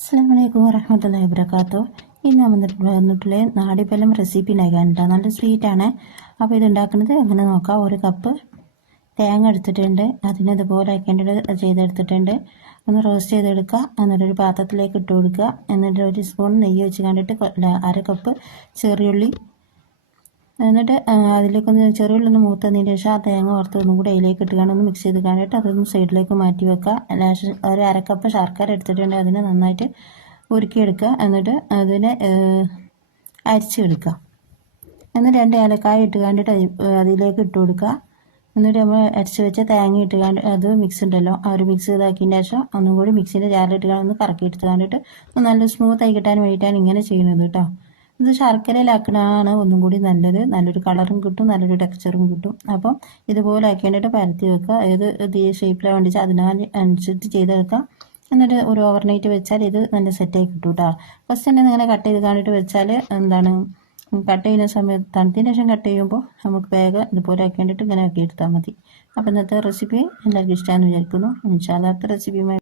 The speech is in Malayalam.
അസ്സലാമു അലൈക്കും വറഹ്മത്തുള്ളാഹി വബറകാതുഹു. ഇന്ന് വന്നിട്ടുള്ള നാടിബലം റെസിപ്പി ഉണ്ടാക്കാനുണ്ട്. നല്ല സ്വീറ്റാണ്. അപ്പോൾ ഇത് ഉണ്ടാക്കുന്നത് എങ്ങനെ നോക്കാം. ഒരു കപ്പ് തേങ്ങ എടുത്തിട്ടുണ്ട്, അതിനതുപോലെ ആക്കേണ്ടത് ചെയ്തെടുത്തിട്ടുണ്ട്. ഒന്ന് റോസ്റ്റ് ചെയ്തെടുക്കുക. എന്നിട്ടൊരു പാത്രത്തിലേക്ക് ഇട്ട് കൊടുക്കുക. എന്നിട്ട് ഒരു സ്പൂൺ നെയ്യ് വെച്ച് കണ്ടിട്ട് അര കപ്പ് ചെറിയുള്ളി, എന്നിട്ട് അതിലേക്കൊന്ന് ചെറിയുള്ളി ഒന്ന് മൂത്തതിന് ശേഷം ആ തേങ്ങ വറുത്ത് ഒന്നും കൂടി അതിലേക്ക് ഇട്ട് ഒന്ന് മിക്സ് ചെയ്ത് കണ്ടിട്ട് അതൊന്ന് സൈഡിലേക്ക് മാറ്റി വെക്കുക. ലാസ്റ്റ് ഒരു അരക്കപ്പ് ശർക്കര എടുത്തിട്ടുണ്ട്, അതിനെ നന്നായിട്ട് ഉരുക്കിയെടുക്കുക. എന്നിട്ട് അതിനെ അരിച്ചെടുക്കുക. എന്നിട്ട് 2 ഏലക്കായ ഇട്ട് കണ്ടിട്ട് അതിലേക്ക് ഇട്ട് കൊടുക്കുക. എന്നിട്ട് നമ്മൾ അരച്ച് വെച്ച തേങ്ങ ഇട്ട് കണ്ട് അത് മിക്സ് ഉണ്ടല്ലോ, ആ ഒരു മിക്സ് ചെയ്താക്കിയതിന് ശേഷം ഒന്നും കൂടി മിക്സിൻ്റെ ജാറിലിട്ട് ഒന്ന് കറക്കി എടുത്ത് കണ്ടിട്ട് നല്ല സ്മൂത്തായി കിട്ടാൻ വേണ്ടിയിട്ടാണ് ഇങ്ങനെ ചെയ്യുന്നത് കേട്ടോ. ഇത് ശർക്കരയിലാക്കണതാണ് ഒന്നും കൂടി നല്ലത്. നല്ലൊരു കളറും കിട്ടും, നല്ലൊരു ടെക്സ്ചറും കിട്ടും. അപ്പം ഇതുപോലെ ആക്കിയിട്ട് പരത്തി വെക്കുക. ഏത് ഷേപ്പിലാണ് വേണ്ടിച്ചാൽ അതിനനുസരിച്ച് ചെയ്തെടുക്കാം. എന്നിട്ട് ഒരു ഓവർനൈറ്റ് വെച്ചാൽ ഇത് നല്ല സെറ്റായി കിട്ടും കേട്ടോ. ഫസ്റ്റ് തന്നെ ഇങ്ങനെ കട്ട് ചെയ്ത് കണ്ടിട്ട് വെച്ചാൽ എന്താണ്, കട്ട് ചെയ്യുന്ന സമയത്ത് തണുത്തതിന് ശേഷം കട്ട് ചെയ്യുമ്പോൾ നമുക്ക് വേഗം ഇതുപോലെ ആക്കിയിട്ട് ഇങ്ങനെ ആക്കി എടുത്താൽ മതി. അപ്പോൾ ഇന്നത്തെ റെസിപ്പി എല്ലാവർക്കും ഇഷ്ടമാണെന്ന് വിചാരിക്കുന്നു. ഇൻഷാ അല്ലാ അടുത്ത റെസിപ്പിയുമായി